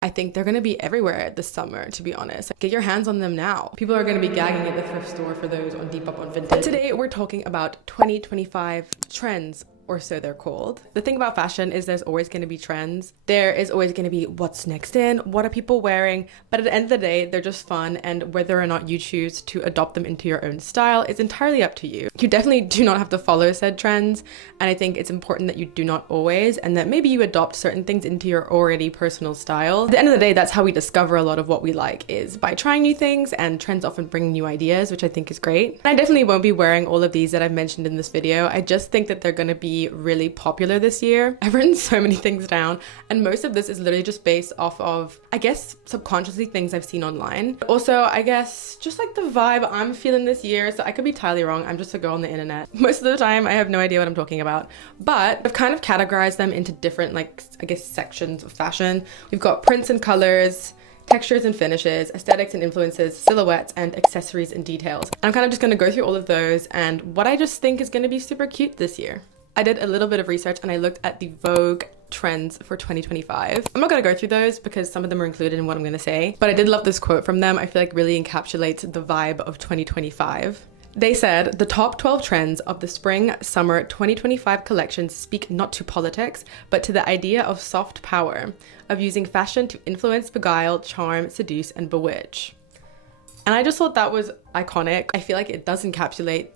I think they're going to be everywhere this summer, to be honest. Get your hands on them now. People are going to be gagging at the thrift store for those on Depop on Vinted. Today, we're talking about 2025 trends, or so they're called. The thing about fashion is there's always going to be trends. There is always going to be what's next in, what are people wearing, but at the end of the day, they're just fun, and whether or not you choose to adopt them into your own style is entirely up to you. You definitely do not have to follow said trends, and I think it's important that you do not always, and that maybe you adopt certain things into your already personal style. At the end of the day, that's how we discover a lot of what we like, is by trying new things, and trends often bring new ideas, which I think is great. And I definitely won't be wearing all of these that I've mentioned in this video. I just think that they're going to be really popular this year. I've written so many things down, and most of this is literally just based off of, I guess, subconsciously things I've seen online. Also, I guess, just like the vibe I'm feeling this year, so I could be entirely wrong. I'm just a girl on the internet. Most of the time, I have no idea what I'm talking about, but I've kind of categorized them into different, like, I guess, sections of fashion. We've got prints and colors, textures and finishes, aesthetics and influences, silhouettes, and accessories and details. I'm kind of just going to go through all of those and what I just think is going to be super cute this year. I did a little bit of research and I looked at the Vogue trends for 2025. I'm not going to go through those because some of them are included in what I'm going to say, but I did love this quote from them. I feel like really encapsulates the vibe of 2025. They said, the top 12 trends of the spring-summer 2025 collections speak not to politics, but to the idea of soft power, of using fashion to influence, beguile, charm, seduce, and bewitch. And I just thought that was iconic. I feel like it does encapsulate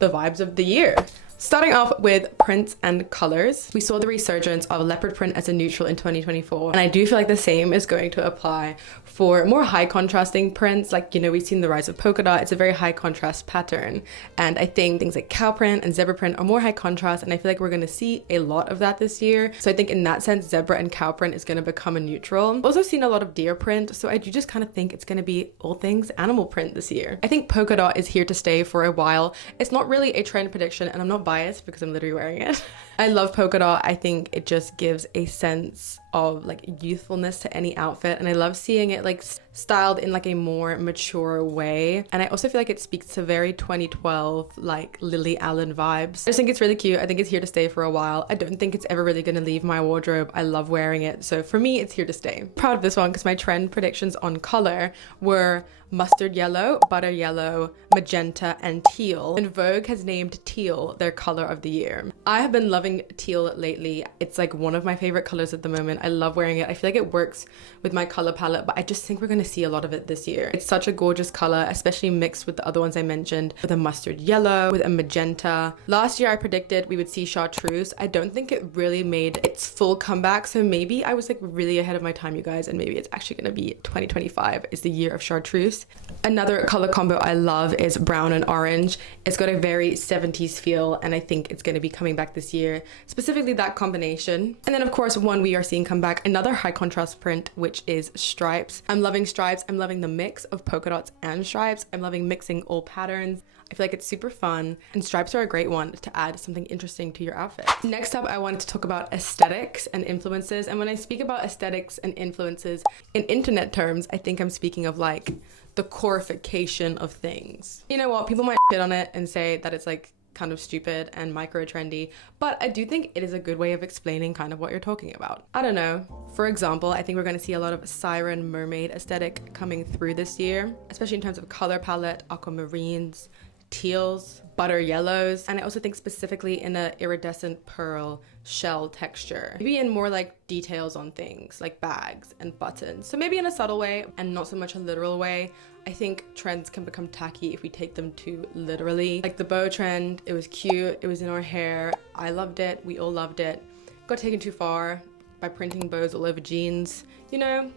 the vibes of the year. Starting off with prints and colors, we saw the resurgence of leopard print as a neutral in 2024, and I do feel like the same is going to apply for more high contrasting prints. Like, you know, we've seen the rise of polka dot. It's a very high contrast pattern, and I think things like cow print and zebra print are more high contrast, and I feel like we're going to see a lot of that this year. So I think in that sense, zebra and cow print is going to become a neutral. I've also seen a lot of deer print, so I do just kind of think it's going to be all things animal print this year. I think polka dot is here to stay for a while. It's not really a trend prediction, and I'm not biased because I'm literally wearing it. I love polka dot. I think it just gives a sense of like youthfulness to any outfit, and I love seeing it like styled in like a more mature way. And I also feel like it speaks to very 2012 like Lily Allen vibes. I just think it's really cute. I think it's here to stay for a while. I don't think it's ever really gonna leave my wardrobe. I love wearing it, so for me it's here to stay. Proud of this one because my trend predictions on color were mustard yellow, butter yellow, magenta, and teal. And Vogue has named teal their color of the year. I have been loving teal lately. It's like one of my favorite colors at the moment. I love wearing it. I feel like it works with my color palette, but I just think we're going to see a lot of it this year. It's such a gorgeous color, especially mixed with the other ones I mentioned, with a mustard yellow, with a magenta. Last year I predicted we would see chartreuse. I don't think it really made its full comeback, so maybe I was like really ahead of my time, you guys, and maybe it's actually going to be 2025 is the year of chartreuse. Another color combo I love is brown and orange. It's got a very 70s feel, and I think it's going to be coming back this year, specifically that combination. And then of course one we are seeing come back, another high contrast print, which is stripes. I'm loving stripes. I'm loving the mix of polka dots and stripes. I'm loving mixing all patterns. I feel like it's super fun, and stripes are a great one to add something interesting to your outfit. Next up, I wanted to talk about aesthetics and influences. And when I speak about aesthetics and influences in internet terms, I think I'm speaking of like the corification of things. You know what? People might shit on it and say that it's like kind of stupid and micro trendy, but I do think it is a good way of explaining kind of what you're talking about. I don't know. For example, I think we're going to see a lot of siren mermaid aesthetic coming through this year, especially in terms of color palette, aquamarines, teals, butter yellows, and I also think specifically in a iridescent pearl shell texture. Maybe in more like details on things like bags and buttons. So maybe in a subtle way and not so much a literal way. I think trends can become tacky if we take them too literally. Like the bow trend, it was cute, it was in our hair, I loved it, we all loved it. Got taken too far by printing bows all over jeans. You know,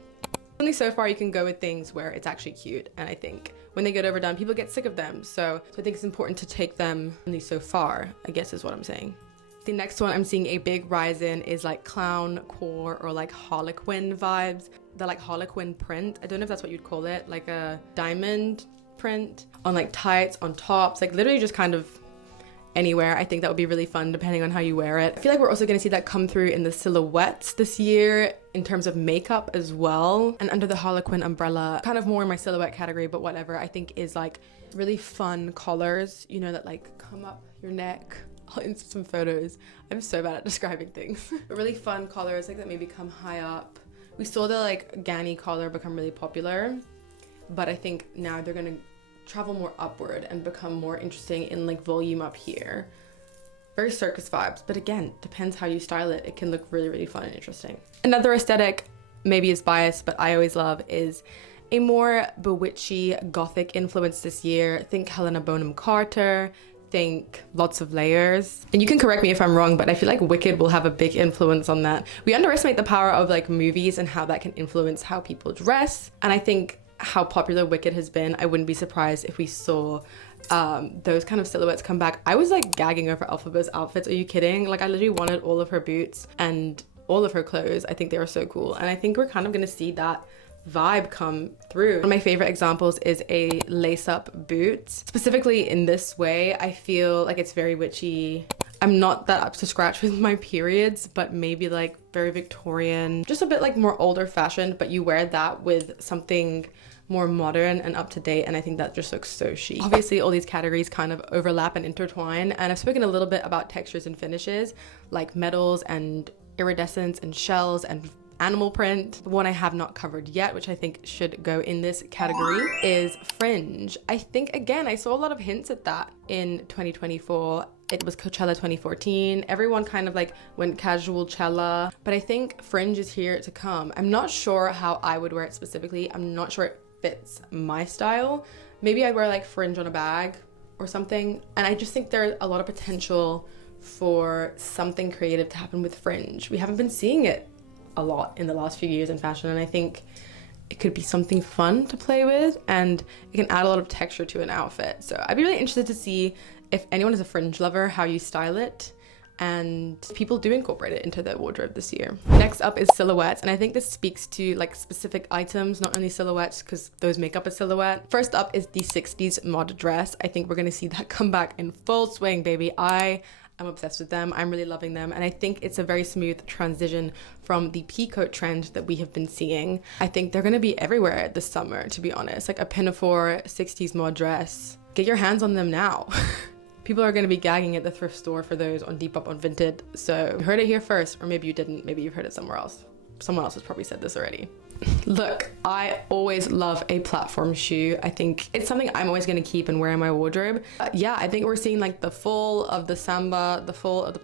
only so far you can go with things where it's actually cute, and I think when they get overdone, people get sick of them. So I think it's important to take them only so far, I guess is what I'm saying. The next one I'm seeing a big rise in is like clown core or like harlequin vibes. The like harlequin print, I don't know if that's what you'd call it, like a diamond print on like tights, on tops, like literally just kind of anywhere. I think that would be really fun depending on how you wear it. I feel like we're also going to see that come through in the silhouettes this year in terms of makeup as well. And under the harlequin umbrella, kind of more in my silhouette category, but whatever, I think is like really fun collars, you know, that like come up your neck. I'll insert some photos. I'm so bad at describing things. But really fun collars like that maybe come high up, We saw the like Ganni collar become really popular, but I think now they're gonna travel more upward and become more interesting in like volume up here. Very circus vibes, but again, depends how you style it. It can look really, really fun and interesting. Another aesthetic, maybe is biased, but I always love is a more bewitchy gothic influence this year. Think Helena Bonham Carter, think lots of layers. And you can correct me if I'm wrong, but I feel like Wicked will have a big influence on that. We underestimate the power of like movies and how that can influence how people dress. And I think how popular Wicked has been, I wouldn't be surprised if we saw those kind of silhouettes come back. I was like gagging over Elphaba's outfits. Are you kidding? Like I literally wanted all of her boots and all of her clothes. I think they are so cool. And I think we're kind of gonna see that vibe come through. One of my favorite examples is a lace-up boot. Specifically in this way, I feel like it's very witchy. I'm not that up to scratch with my periods, but maybe like very Victorian, just a bit like more older fashioned, but you wear that with something more modern and up to date, and I think that just looks so chic. Obviously all these categories kind of overlap and intertwine, and I've spoken a little bit about textures and finishes like metals and iridescence and shells and animal print. The one I have not covered yet, which I think should go in this category, is fringe. I think again I saw a lot of hints at that in 2024. It was Coachella 2014. Everyone kind of like went casual Chella, but I think fringe is here to come. I'm not sure how I would wear it specifically. I'm not sure it fits my style. Maybe I'd wear like fringe on a bag or something. And I just think there's a lot of potential for something creative to happen with fringe. We haven't been seeing it a lot in the last few years in fashion, and I think it could be something fun to play with, and it can add a lot of texture to an outfit. So I'd be really interested to see if anyone is a fringe lover, how you style it, and people do incorporate it into their wardrobe this year. Next up is silhouettes, and I think this speaks to like specific items, not only silhouettes, because those make up a silhouette. First up is the 60s mod dress. I think we're gonna see that come back in full swing, baby. I'm obsessed with them. I'm really loving them. And I think it's a very smooth transition from the peacoat trend that we have been seeing. I think they're going to be everywhere this summer, to be honest. Like a pinafore 60s mod dress. Get your hands on them now. People are going to be gagging at the thrift store for those on Depop on Vinted. So you heard it here first, or maybe you didn't. Maybe you've heard it somewhere else. Someone else has probably said this already. Look, I always love a platform shoe. I think it's something I'm always going to keep and wear in my wardrobe. Yeah, I think we're seeing like the full of the Samba,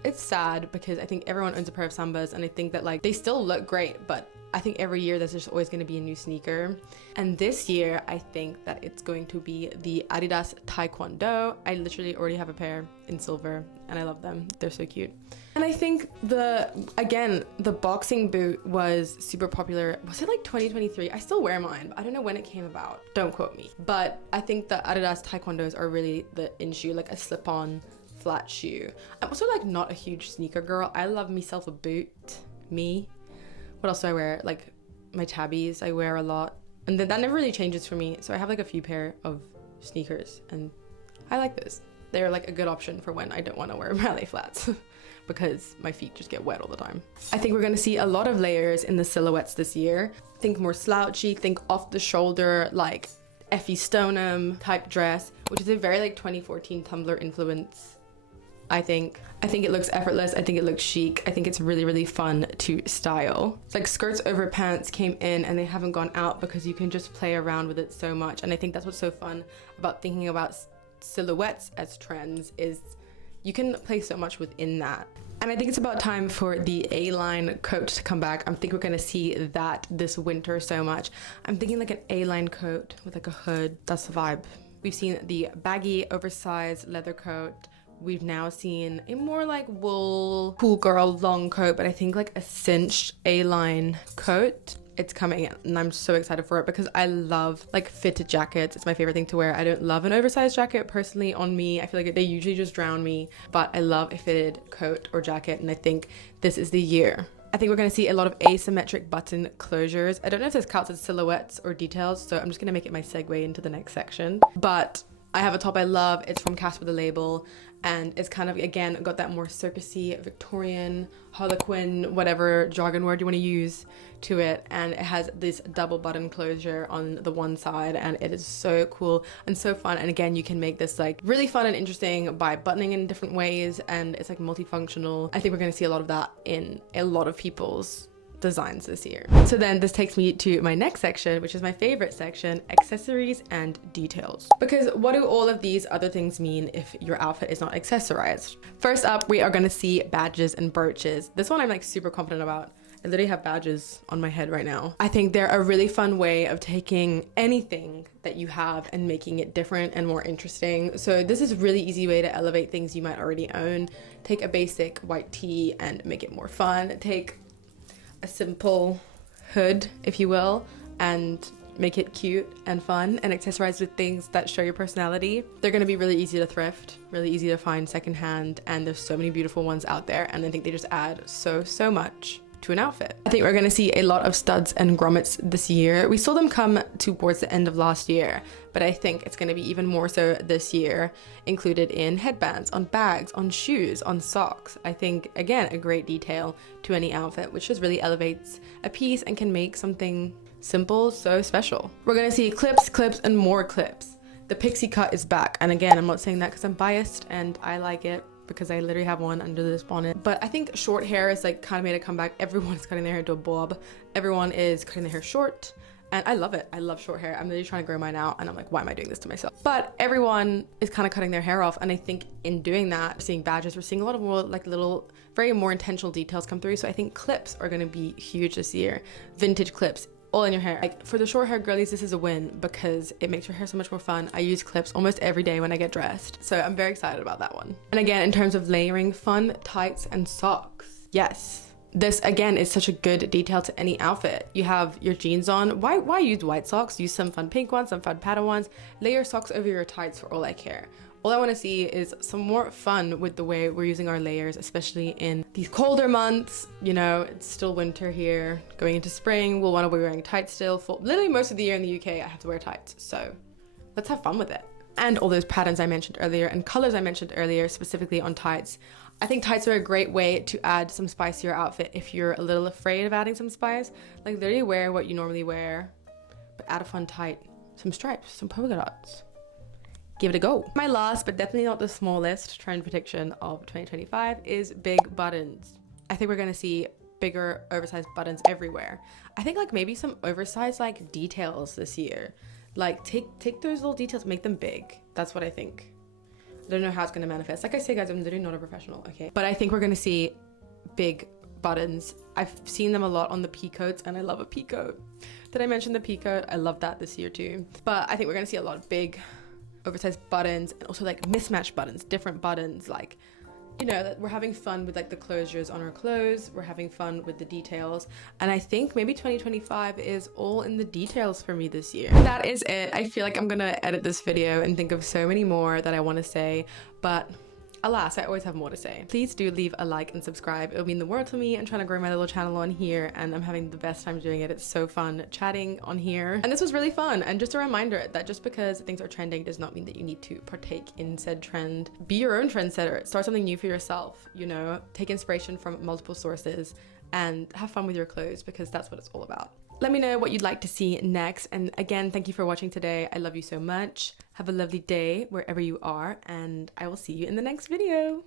it's sad because I think everyone owns a pair of Sambas, and I think that like they still look great, but I think every year there's just always going to be a new sneaker. And this year, I think that it's going to be the Adidas Taekwondo. I literally already have a pair in silver and I love them. They're so cute. And I think the boxing boot was super popular. Was it like 2023? I still wear mine, but I don't know when it came about. Don't quote me. But I think the Adidas Taekwondos are really the in shoe, like a slip-on flat shoe. I'm also like not a huge sneaker girl. I love myself a boot. What else do I wear? Like my tabbies, I wear a lot. And that never really changes for me. So I have like a few pair of sneakers and I like those. They're like a good option for when I don't want to wear ballet flats because my feet just get wet all the time. I think we're going to see a lot of layers in the silhouettes this year. Think more slouchy, think off the shoulder, like Effie Stoneham type dress, which is a very like 2014 Tumblr influence. I think it looks effortless. I think it looks chic. I think it's really, really fun to style. It's like skirts over pants came in and they haven't gone out because you can just play around with it so much. And I think that's what's so fun about thinking about silhouettes as trends is you can play so much within that. And I think it's about time for the A-line coat to come back. I think we're gonna see that this winter so much. I'm thinking like an A-line coat with like a hood. That's the vibe. We've seen the baggy, oversized leather coat. We've now seen a more like wool, cool girl long coat, but I think like a cinched A-line coat. It's coming in and I'm so excited for it because I love like fitted jackets. It's my favorite thing to wear. I don't love an oversized jacket personally on me. I feel like they usually just drown me, but I love a fitted coat or jacket, and I think this is the year. I think we're going to see a lot of asymmetric button closures. I don't know if this counts as silhouettes or details, so I'm just going to make it my segue into the next section. But I have a top I love. It's from Casper the Label, and it's kind of, again, got that more circusy, Victorian, Harlequin, whatever jargon word you want to use to it. And it has this double button closure on the one side, and it is so cool and so fun. And again, you can make this like really fun and interesting by buttoning in different ways, and it's like multifunctional. I think we're going to see a lot of that in a lot of people's designs this year. So then this takes me to my next section, which is my favorite section, accessories and details. Because what do all of these other things mean if your outfit is not accessorized? First up, we are gonna see badges and brooches. This one I'm like super confident about. I literally have badges on my head right now. I think they're a really fun way of taking anything that you have and making it different and more interesting. So this is a really easy way to elevate things you might already own. Take a basic white tee and make it more fun. Take a simple hood, if you will, and make it cute and fun and accessorize with things that show your personality. They're gonna be really easy to thrift, really easy to find secondhand, and there's so many beautiful ones out there, and I think they just add so much to an outfit. I think we're gonna see a lot of studs and grommets this year. We saw them come towards the end of last year, but I think it's gonna be even more so this year, included in headbands, on bags, on shoes, on socks. I think, again, a great detail to any outfit, which just really elevates a piece and can make something simple so special. We're gonna see clips, and more clips. The pixie cut is back, and again, I'm not saying that because I'm biased and I like it, because I literally have one under this bonnet. But I think short hair is like kind of made a comeback. Everyone's cutting their hair into a bob. Everyone is cutting their hair short, and I love it. I love short hair. I'm literally trying to grow mine out, and I'm like, why am I doing this to myself? But everyone is kind of cutting their hair off, and I think in doing that, we're seeing badges, we're seeing a lot of more like little, very more intentional details come through. So I think clips are gonna be huge this year. Vintage clips, all in your hair. Like for the short hair girlies, this is a win because it makes your hair so much more fun. I use clips almost every day when I get dressed, so I'm very excited about that one. And again, in terms of layering, fun tights and socks. Yes, this again is such a good detail to any outfit. You have your jeans on, why use white socks? Use some fun pink ones, some fun pattern ones. Layer socks over your tights for all I care. All I want to see is some more fun with the way we're using our layers, especially in these colder months. You know, it's still winter here, going into spring. We'll want to be wearing tights still. For literally most of the year in the UK, I have to wear tights. So let's have fun with it. And all those patterns I mentioned earlier and colors I mentioned earlier, specifically on tights. I think tights are a great way to add some spice to your outfit if you're a little afraid of adding some spice. Like literally wear what you normally wear, but add a fun tight, some stripes, some polka dots. Give it a go. My last, but definitely not the smallest trend prediction of 2025 is big buttons. I think we're gonna see bigger oversized buttons everywhere. I think like maybe some oversized like details this year. Like take those little details, make them big. That's what I think. I don't know how it's gonna manifest. Like I say guys, I'm literally not a professional, okay? But I think we're gonna see big buttons. I've seen them a lot on the pea coats and I love a pea coat. Did I mention the pea coat? I love that this year too. But I think we're gonna see a lot of big oversized buttons and also like mismatched buttons, different buttons, like, you know, that we're having fun with like the closures on our clothes, we're having fun with the details, and I think maybe 2025 is all in the details for me this year. That is it. I feel like I'm gonna edit this video and think of so many more that I want to say, but alas, I always have more to say. Please do leave a like and subscribe. It would mean the world to me. I'm trying to grow my little channel on here and I'm having the best time doing it. It's so fun chatting on here. And this was really fun. And just a reminder that just because things are trending does not mean that you need to partake in said trend. Be your own trendsetter. Start something new for yourself, you know, take inspiration from multiple sources and have fun with your clothes because that's what it's all about. Let me know what you'd like to see next. And again, thank you for watching today. I love you so much. Have a lovely day wherever you are, and I will see you in the next video.